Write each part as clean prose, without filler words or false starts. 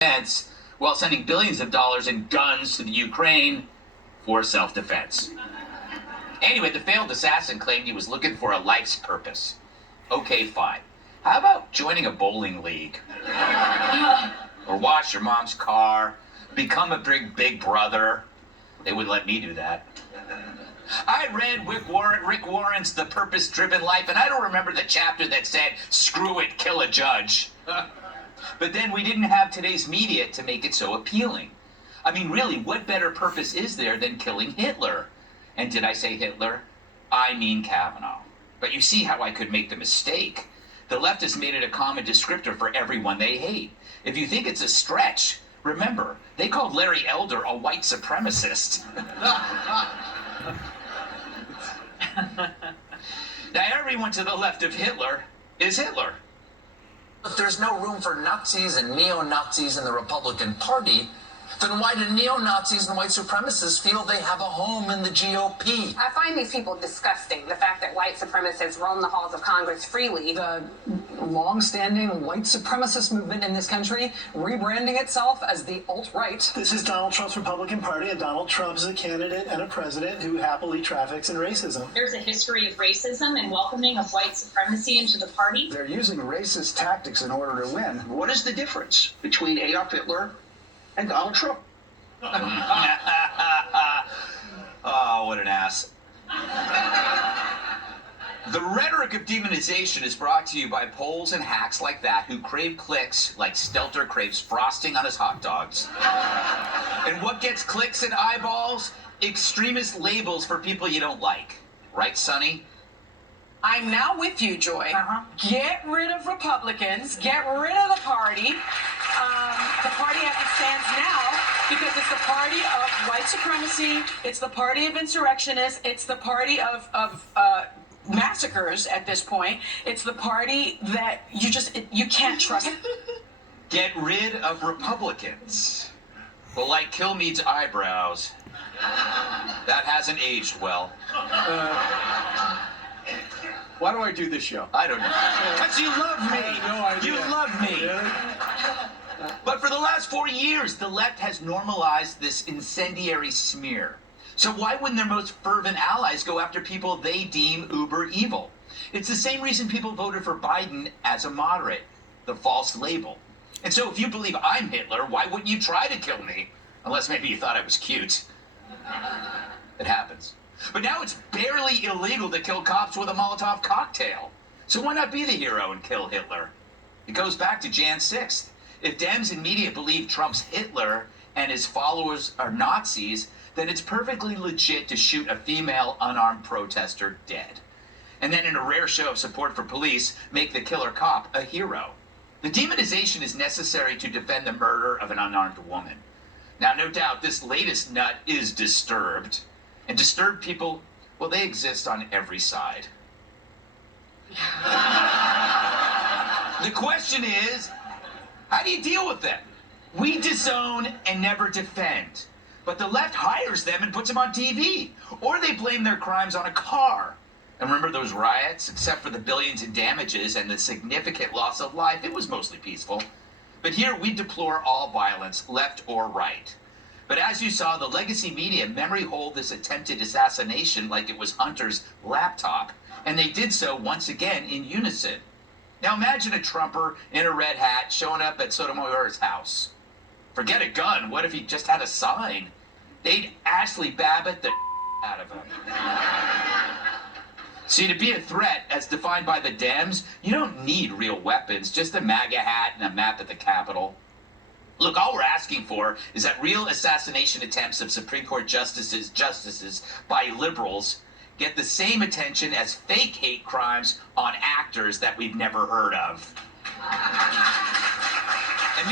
defense while sending billions of dollars in guns to the Ukraine for self-defense. Anyway, the failed assassin claimed he was looking for a life's purpose. Okay, fine. How about joining a bowling league? Or wash your mom's car, become a big brother. They wouldn't let me do that. I read Rick Warren's The Purpose-Driven Life, and I don't remember the chapter that said, screw it, kill a judge. But then we didn't have today's media to make it so appealing. I mean, really, what better purpose is there than killing Hitler? And did I say Hitler? I mean Kavanaugh. But you see how I could make the mistake. The left has made it a common descriptor for everyone they hate. If you think it's a stretch, remember, they called Larry Elder a white supremacist. Now everyone to the left of Hitler is Hitler. If there's no room for Nazis and neo-Nazis in the Republican Party, then why do neo-Nazis and white supremacists feel they have a home in the GOP? I find these people disgusting. The fact that white supremacists roam the halls of Congress freely. The long-standing white supremacist movement in this country rebranding itself as the alt-right. This is Donald Trump's Republican Party, and Donald Trump is a candidate and a president who happily traffics in racism. There's a history of racism and welcoming of white supremacy into the party. They're using racist tactics in order to win. What is the difference between Adolf Hitler and Donald Trump? Oh, what an ass. The rhetoric of demonization is brought to you by polls and hacks like that who crave clicks like Stelter craves frosting on his hot dogs. And what gets clicks and eyeballs? Extremist labels for people you don't like. Right, Sonny? I'm now with you, Joy. Get rid of Republicans. Get rid of the party. The party as it stands now, because it's the party of white supremacy. It's the party of insurrectionists. It's the party of massacres at this point. It's the party that you can't trust. Get rid of Republicans. Well, like Kilmeade's eyebrows, that hasn't aged well. Why do I do this show? I don't know. Because you love me. I have no idea. You love me. Really? But for the last 4 years, the left has normalized this incendiary smear. So why wouldn't their most fervent allies go after people they deem uber evil? It's the same reason people voted for Biden as a moderate, the false label. And so if you believe I'm Hitler, why wouldn't you try to kill me? Unless maybe you thought I was cute. It happens. But now it's barely illegal to kill cops with a Molotov cocktail. So why not be the hero and kill Hitler? It goes back to Jan 6th. If Dems and media believe Trump's Hitler and his followers are Nazis, then it's perfectly legit to shoot a female unarmed protester dead. And then in a rare show of support for police, make the killer cop a hero. The demonization is necessary to defend the murder of an unarmed woman. Now, no doubt, this latest nut is disturbed. And disturbed people, well, they exist on every side. The question is, how do you deal with them? We disown and never defend. But the left hires them and puts them on TV. Or they blame their crimes on a car. And remember those riots? Except for the billions in damages and the significant loss of life, it was mostly peaceful. But here we deplore all violence, left or right. But as you saw, the legacy media memory hold this attempted assassination like it was Hunter's laptop. And they did so once again in unison. Now imagine a Trumper in a red hat showing up at Sotomayor's house. Forget a gun, what if he just had a sign? They'd Ashley Babbitt the out of him. See, to be a threat, as defined by the Dems, you don't need real weapons, just a MAGA hat and a map at the Capitol. Look, all we're asking for is that real assassination attempts of Supreme Court justices by liberals get the same attention as fake hate crimes on actors that we've never heard of. And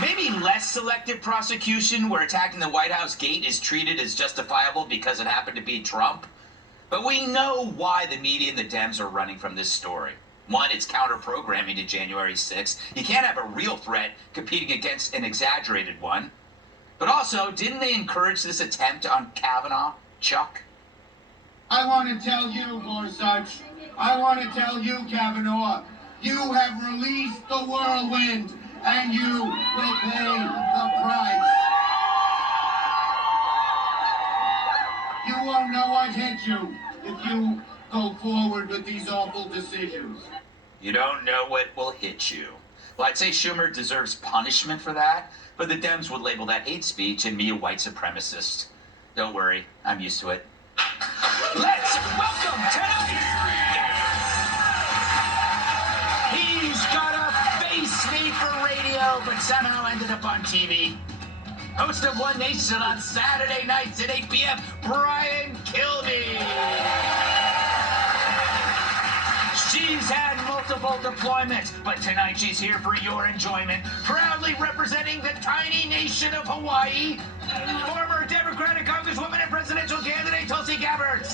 maybe less selective prosecution where attacking the White House gate is treated as justifiable because it happened to be Trump. But we know why the media and the Dems are running from this story. One, it's counter-programming to January 6th. You can't have a real threat competing against an exaggerated one. But also, didn't they encourage this attempt on Kavanaugh, Chuck? I want to tell you, Gorsuch, I want to tell you, Kavanaugh, You have released the whirlwind, and you will pay the price. You won't know what hit you if you go forward with these awful decisions. You don't know what will hit you. Well, I'd say Schumer deserves punishment for that, but the Dems would label that hate speech and me a white supremacist. Don't worry, I'm used to it. Let's welcome tonight! He's got a face made for radio, but somehow ended up on TV. Host of One Nation on Saturday nights at 8 p.m., Brian Kilby. She's had multiple deployments, but tonight she's here for your enjoyment, proudly representing the tiny nation of Hawaii, former Democratic Congresswoman and presidential candidate Tulsi Gabbard.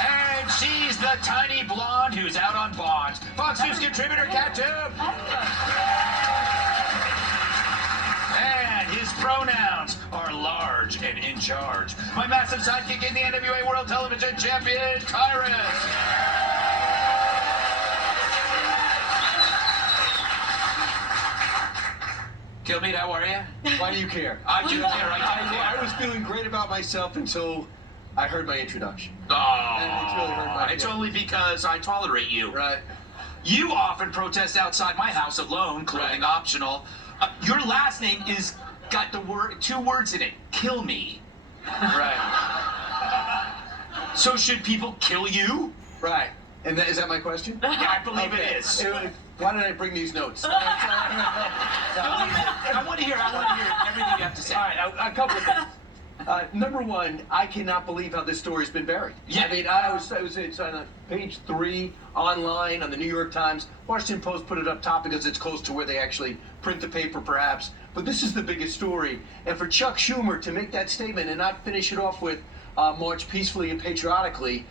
And she's the tiny blonde who's out on bond, Fox News contributor Kat Tube. And his pronouns are large and in charge. My massive sidekick in the NWA World Television Champion, Tyrus. Kilmeade, how are you? Why do you care? I do care. I I was feeling great about myself until I heard my introduction. Oh, And it's really hurt my it's feelings. only because I tolerate you. Right. You often protest outside my house alone, clothing Right. optional. Your last name is got the word 2 words in it. Kill me. Right. So should people kill you? Right. And is that my question? Yeah, I believe Okay. it is. Why did I bring these notes? I want to hear everything you have to say. All right, a couple of things. Number one, I cannot believe how this story's been buried. Yeah. I mean, it's on page 3 online on the New York Times. Washington Post put it up top because it's close to where they actually print the paper, perhaps. But this is the biggest story. And for Chuck Schumer to make that statement and not finish it off with march peacefully and patriotically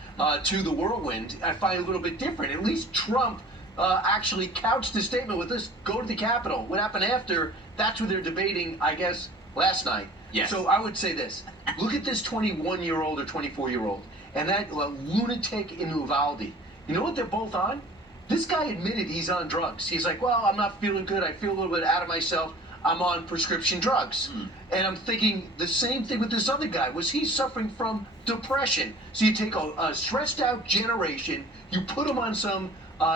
to the whirlwind, I find a little bit different. At least Trump actually couched the statement with this: go to the Capitol. What happened after? That's what they're debating, I guess, last night. Yes. So I would say this: look at this 21-year-old or 24-year-old, and that lunatic in Uvalde. You know what they're both on? This guy admitted he's on drugs. He's like, well, I'm not feeling good. I feel a little bit out of myself. I'm on prescription drugs. And I'm thinking the same thing with this other guy. Was he suffering from depression? So you take a stressed out generation, you put him on some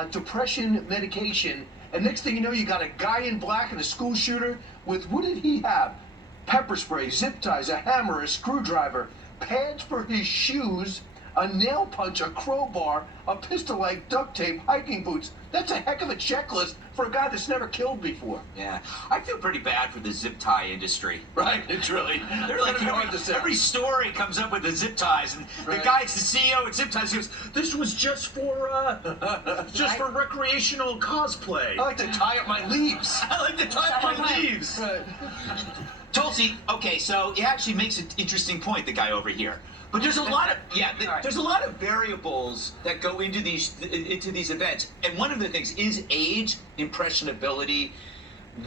depression medication, and next thing you know, you got a guy in black and a school shooter with, what did he have? Pepper spray, zip ties, a hammer, a screwdriver, pads for his shoes, a nail punch, a crowbar, a pistol like duct tape, hiking boots. That's a heck of a checklist for a guy that's never killed before. Yeah, I feel pretty bad for the zip tie industry. Right, it's really, They're like hard to say. every story comes up with the zip ties, and the Right. guy's the CEO at Zip Ties. He goes, "This was just for recreational cosplay." I like to tie up my leaves. I like to tie up my leaves. Right. Tulsi, okay, so it actually makes an interesting point, the guy over here. But there's a lot of there's a lot of variables that go into these events, and one of the things is age, impressionability.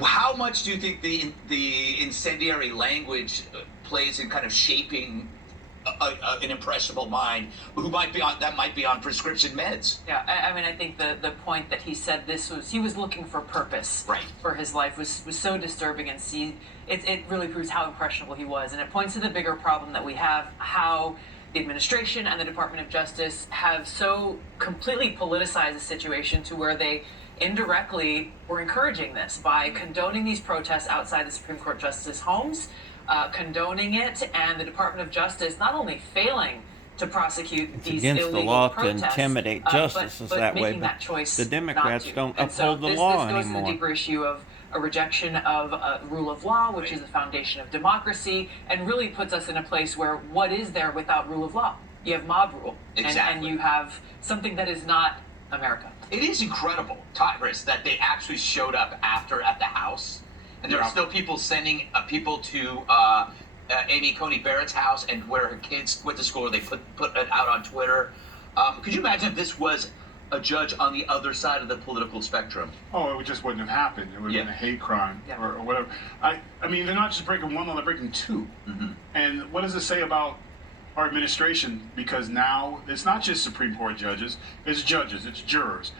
How much do you think the incendiary language plays in kind of shaping an impressionable mind who might be on prescription meds? Yeah, I mean, I think the point that he said he was looking for purpose for his life was so disturbing, and it really proves how impressionable he was, and it points to the bigger problem that we have, how the administration and the Department of Justice have so completely politicized the situation to where they indirectly were encouraging this by condoning these protests outside the Supreme Court justices' homes, condoning it, and the Department of Justice not only failing to prosecute these against illegal the law protests, to intimidate justices but that way, making but that choice the Democrats not to. don't And so uphold the this law goes to anymore. the deeper issue of a rejection of rule of law, which is the foundation of democracy, and really puts us in a place where what is there without rule of law? You have mob rule, and you have something that is not America. It is incredible, Tyrus, that they actually showed up after at the house, and there are still people sending people to Amy Coney Barrett's house, and where her kids went to school. They put it out on Twitter. Could you imagine if this was a judge on the other side of the political spectrum? Oh, it just wouldn't have happened. It would have been a hate crime or whatever. I mean, they're not just breaking one law; they're breaking two. And what does it say about our administration, because now it's not just Supreme Court judges, it's judges, it's jurors.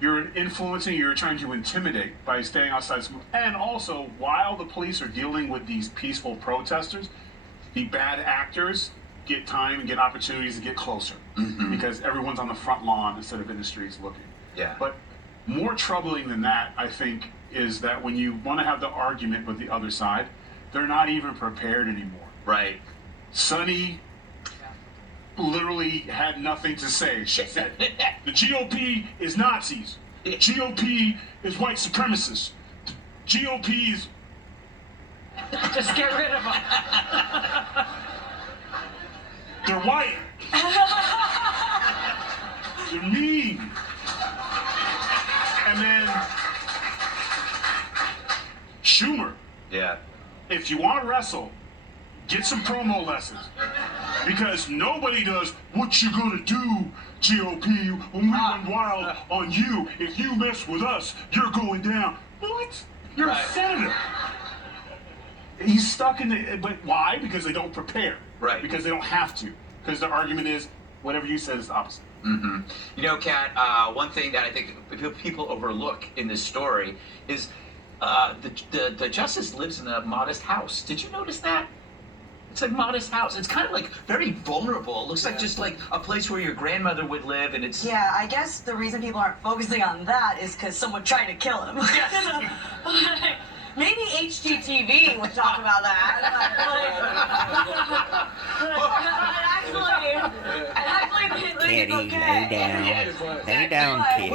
You're influencing, you're trying to intimidate by staying outside school. And also, while the police are dealing with these peaceful protesters, the bad actors get time and get opportunities to get closer because everyone's on the front lawn instead of in the streets looking. Yeah. But more troubling than that, I think, is that when you want to have the argument with the other side, they're not even prepared anymore. Right. Sonny literally had nothing to say. She said, the GOP is Nazis. The GOP is white supremacists. The GOP is... Just get rid of them. They're white. They're mean. And then Schumer. Yeah. If you want to wrestle, get some promo lessons. Because nobody does what you gonna do, GOP, when we run wild on you. If you mess with us, you're going down. What? You're a senator. He's stuck in the... But why? Because they don't prepare. Right. Because they don't have to. Because the argument is, whatever you said is the opposite. You know, Kat, one thing that I think people overlook in this story is the justice lives in a modest house. Did you notice that? It's a modest house. It's kind of like very vulnerable. It looks like just like a place where your grandmother would live, and it's... Yeah, I guess the reason people aren't focusing on that is because someone tried to kill him. Yes. Maybe HGTV would talk about that. Actually, Kitty, lay down. Lay down, Kitty.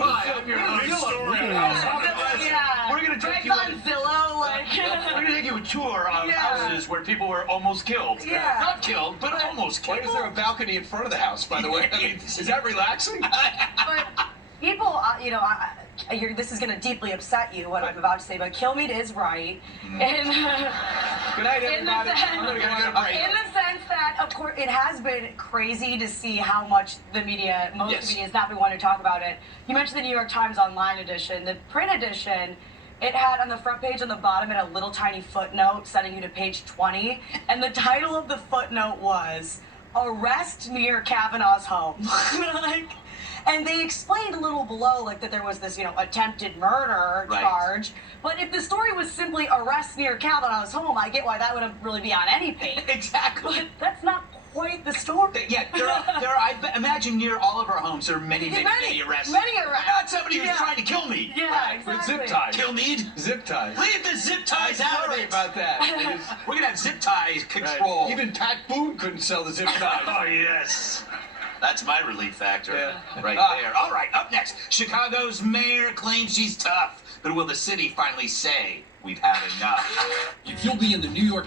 We're gonna take you on Zillow, like... We're gonna take you a tour of houses where people were almost killed. Yeah. Not killed, but almost killed. Why is there a balcony in front of the house, by the way? I mean, is that relaxing? But people, this is going to deeply upset you, what I'm about to say, but Kilmeade is right. And, Good night, everybody. I'm gonna get a break. in the sense that, of course, it has been crazy to see how much the media, most of the media, has not been wanting to talk about it. You mentioned the New York Times online edition. The print edition, it had on the front page on the bottom, it had a little tiny footnote sending you to page 20. And the title of the footnote was, "Arrest Near Kavanaugh's Home." And they explained a little below, like, that there was this, attempted murder charge. But if the story was simply arrest near Kavanaugh's home, I get why that wouldn't really be on any page. Exactly. But that's not quite the story. Yeah, there are, I imagine near all of our homes there are many arrests. Many arrests. Not somebody who's trying to kill me. Yeah, With exactly. zip ties. Kilmeade? Zip ties. Leave the zip ties out of Sorry it. about that. We're gonna have zip ties control. Even Pat Boone couldn't sell the zip ties. Oh, yes. That's my relief factor. Right Ah. there. All right, up next. Chicago's mayor claims she's tough, but will the city finally say, we've had enough? If you'll be in the New York